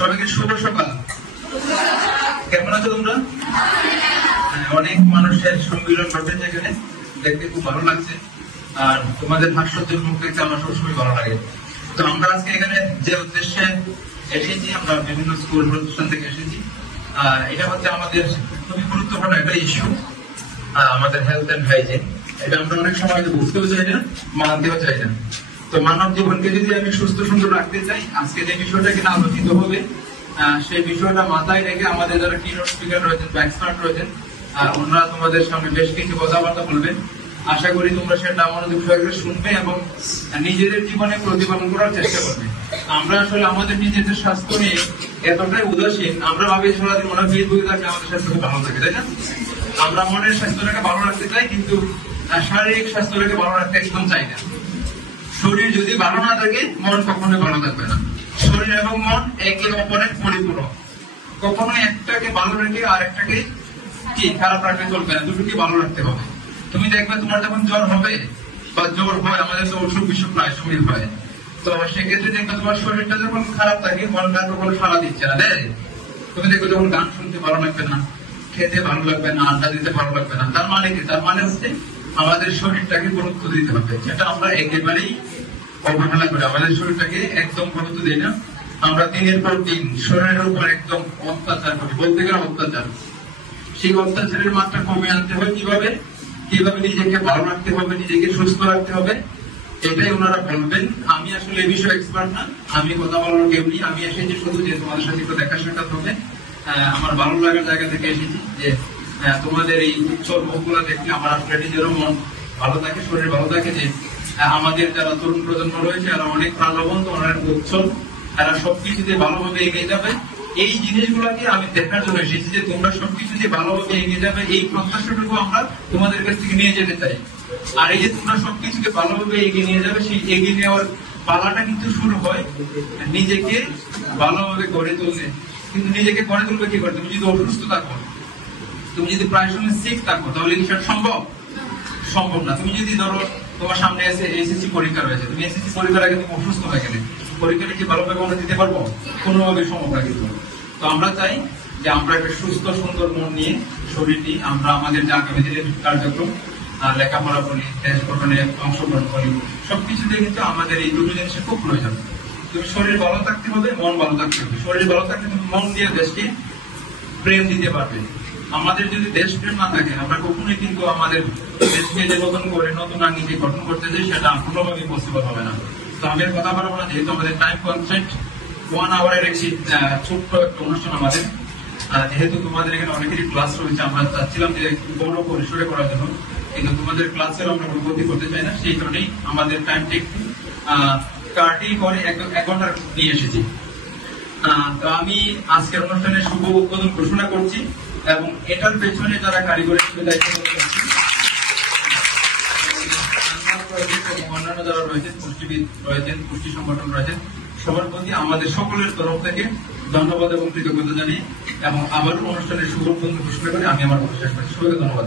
সবাইকে শুভ সকাল। কেমন আছো তোমরা? অনেক মানুষের সম্মিলন ঘটেছে এখানে, দেখতে খুব ভালো লাগছে। আর তোমাদের হাস্যজ্জ্বল মুখ দেখতে আমার সবসময় ভালো লাগে। তো আমরা আজকে এখানে যে উদ্দেশ্যে এসেছি, আমরা বিভিন্ন স্কুল প্রতিষ্ঠান থেকে এসেছি। এটা হচ্ছে আমাদের খুবই গুরুত্বপূর্ণ একটা ইস্যু, আমাদের হেলথ এন্ড হাইজিন। এটা আমরা অনেক সময় বুঝতেও চাই না, মানতেও চাই না। তো মানব জীবনকে যদি আমি সুস্থ সুন্দর রাখতে চাই, আজকে যে বিষয়টা কিনা আলোচিত হবে সেই বিষয়টা মাথায় রেখে আমাদের যারা কিনোট স্পিকার রয়েছেন বা এক্সপার্ট রয়েছেন, ওনারা তোমাদের সামনে বেশ কিছু কথাবার্তা বলবেন। আশা করি তোমরা সেটা মনোযোগ সহকারে শুনবে এবং নিজেদের জীবনে প্রতিপালন করার চেষ্টা করবে। আমরা আসলে আমাদের নিজেদের স্বাস্থ্য নিয়ে এতটাই উদাসীন, আমরা ভাবি সারাদিন মনে ফেসবুকে থাকলে আমাদের স্বাস্থ্য খুব ভালো থাকে, তাই না? আমরা মনের স্বাস্থ্যটাকে ভালো রাখতে চাই, কিন্তু শারীরিক স্বাস্থ্যটাকে ভালো রাখতে একদম চাই না। শরীর যদি ভালো না থাকে, মন কখনোই ভালো থাকবে না। শরীর এবং মন একে অপরের পরিপূরক। কখনো একটাকে ভালো রেখে আর একটাকে কি খারাপ রাখতে চলবে না, দুটোকে ভালো রাখতে হবে। তুমি দেখবে তোমার যখন জ্বর হবে বা জ্বর হয়, আমাদের তো অসুখ বিসুখ প্রায় সময় হয়, তো সেক্ষেত্রে দেখবে তোমার শরীরটা যখন খারাপ থাকে, মনটা তখন সাড়া দিচ্ছে না, দেয়। তুমি দেখবে যখন গান শুনতে ভালো লাগবে না, খেতে ভালো লাগবে না, আড্ডা দিতে ভালো লাগবে না। তার মানে কি? তার মানে হচ্ছে আমাদের শরীরটাকে গুরুত্ব দিতে হবে। সেটা আমরা একেবারেই অবহেলা করি, আমাদের শরীরটাকে একদম গুরুত্ব দিই না। আমরা দিনের পর দিন শরীরের উপর একদম অত্যাচার করি, বলতে গেলে অত্যাচার। সেই অত্যাচারের মাত্রা কমে আনতে হয় কিভাবে? কিভাবে নিজেকে ভালো রাখতে হবে, নিজেকে সুস্থ রাখতে হবে, এটাই ওনারা বলবেন। আমি আসলে এই বিষয়ে এক্সপার্ট না, আমি কথা বলার কেউ নেই। আমি এসেছি শুধু যে তোমাদের সাথে একটু দেখা সাক্ষাৎ হবে। আমার ভালো লাগার জায়গা থেকে এসেছি যে তোমাদের এই উচ্চর মুখগুলো দেখলে আমার আসলে নিজেরও মন ভালো থাকে, শরীর ভালো থাকে। যে আমাদের যারা তরুণ প্রজন্ম রয়েছে, এরা অনেক প্রাণবন্ত, অনেক উচ্ছল, এরা সবকিছুতে ভালোভাবে এগিয়ে যাবে। এই জিনিসগুলোকে আমি দেখার জন্য এসেছি যে তোমরা সবকিছুতে ভালোভাবে এগিয়ে যাবে, এই প্রত্যাশাটুকু আমরা তোমাদের কাছ থেকে নিয়ে যেতে চাই। আর এই যে তোমরা সবকিছুকে ভালোভাবে এগিয়ে নিয়ে যাবে, সেই এগিয়ে নেওয়ার পালাটা কিন্তু শুরু হয় নিজেকে ভালোভাবে গড়ে তুলতে। কিন্তু নিজেকে গড়ে তুলবে কি করে? তুমি যদি অসুস্থ থাকো, তুমি যদি প্রায় সময় সিক থাকো, তাহলে কি সেটা সম্ভব? সম্ভব না। তুমি যদি ধরো তোমার সামনে এসএসসি পরীক্ষা রয়েছে, তুমি এসএসসি পরীক্ষার আগে তুমি অসুস্থ হয়ে গেলে, পরীক্ষাটা কি ভালোভাবে আমরা দিতে পারবো? কোনোভাবে সম্ভব না। কিন্তু তো আমরা চাই যে আমরা একটা সুস্থ সুন্দর মন নিয়ে, শরীর নিয়ে আমরা আমাদের যে আগামী দিনের কার্যক্রম, লেখাপড়া বলি, দেশ গঠনে অংশগ্রহণ করি, সবকিছুতে কিন্তু আমাদের এই দুটো জিনিসের খুব প্রয়োজন। তুমি শরীর ভালো থাকতে হবে, মন ভালো থাকতে হবে। শরীর ভালো থাকলে তুমি মন দিয়ে দেশকে প্রেম দিতে পারবে। আমাদের যদি দেশ প্রেম না থাকে, আমরা কখনোই কিন্তু আমাদের দেশকে যে নতুন করে নতুন আঙ্গিকে গঠন করতে চাই, সেটা কোনোভাবেই পসিবল হবে না। তো আমি কথা বলবো না, যেহেতু আমাদের টাইম কনস্ট্রেন্ট, 1 আওয়ারের একটি ছোট্ট একটা অনুষ্ঠান আমাদের। যেহেতু তোমাদের এখানে অনেকেরই ক্লাস রয়েছে, আমরা চাচ্ছিলাম যে বড় পরিসরে করার জন্য, কিন্তু তোমাদের ক্লাসের আমরা অনুমতি করতে চাই না। সেই কারণেই আমাদের টাইমটা একটু কাটি করে 1 ঘন্টা নিয়ে এসেছি। তো আমি আজকের অনুষ্ঠানের শুভ উদ্বোধন ঘোষণা করছি এবং এটার পেছনে যারা কারিগরি দায়িত্ব অন্যান্য যারা রয়েছেন, পুষ্টিবিদ রয়েছেন, পুষ্টি সংগঠন রয়েছেন, সবার প্রতি আমাদের সকলের তরফ থেকে ধন্যবাদ এবং কৃতজ্ঞতা জানিয়ে এবং আবারও অনুষ্ঠানের শুভ উদ্বোধন ঘোষণা করে আমি আমার কথা শেষ করছি। সবাইকে ধন্যবাদ।